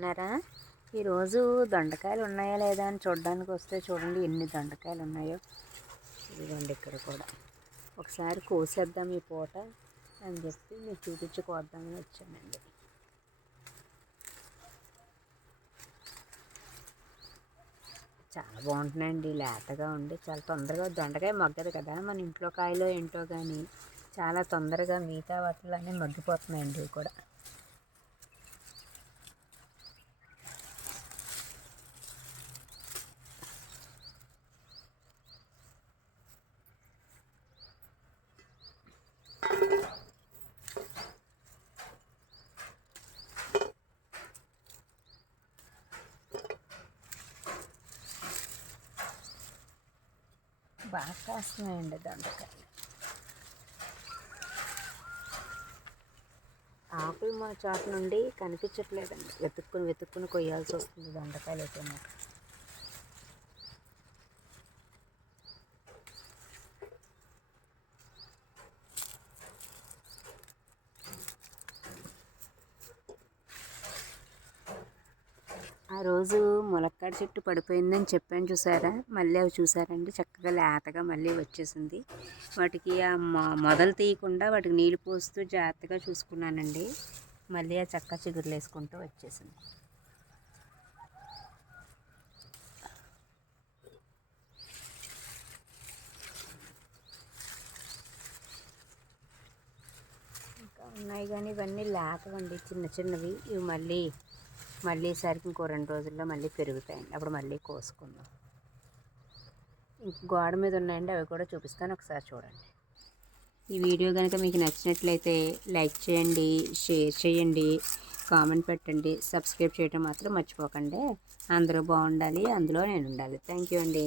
బాగున్నారా? ఈరోజు దొండకాయలు ఉన్నాయా లేదా అని చూడడానికి వస్తే చూడండి ఎన్ని దొండకాయలు ఉన్నాయో. ఇదిగోండి ఇక్కడ కూడా ఒకసారి కోసేద్దాం ఈ పూట అని చెప్పి మీకు చూపించి కోద్దామని వచ్చానండి. చాలా బాగుంటున్నాయండి, లేతగా ఉండి చాలా తొందరగా దొండకాయ మగ్గదు కదా మన ఇంట్లో కాయలో ఏంటో కానీ చాలా తొందరగా మిగతా వాటిలోనే మగ్గిపోతున్నాయండి ఇవి కూడా. బాగా కాస్తున్నాయండి దొండకాయలు. ఆకులు మా చాటు నుండి కనిపించట్లేదండి, వెతుక్కుని కొయ్యాల్సి వస్తుంది దొండకాయలు అయితే మాకు. ఆ రోజు ములక్కాడ చెట్టు పడిపోయిందని చెప్పాను చూసారా, మళ్ళీ అవి చూసారండి చక్కగా లేతగా మళ్ళీ వచ్చేసింది. వాటికి ఆ మొదలు తీయకుండా వాటికి నీళ్ళు పోస్తూ జాగ్రత్తగా చూసుకున్నానండి, మళ్ళీ ఆ చక్క చిగురులు వేసుకుంటూ వచ్చేసింది. ఇంకా ఉన్నాయి కానీ ఇవన్నీ లేతవండి, చిన్న చిన్నవి. ఇవి మళ్ళీ ఈసారికి ఇంకో 2 రోజుల్లో మళ్ళీ పెరుగుతాయండి, అప్పుడు మళ్ళీ కోసుకుందాం. గోడ మీద ఉన్నాయండి, అవి కూడా చూపిస్తాను, ఒకసారి చూడండి. ఈ వీడియో కనుక మీకు నచ్చినట్లయితే లైక్ చేయండి, షేర్ చేయండి, కామెంట్ పెట్టండి, సబ్స్క్రైబ్ చేయడం మాత్రం మర్చిపోకండి. అందరూ బాగుండాలి, అందులో నేను ఉండాలి. థ్యాంక్ యూ అండి.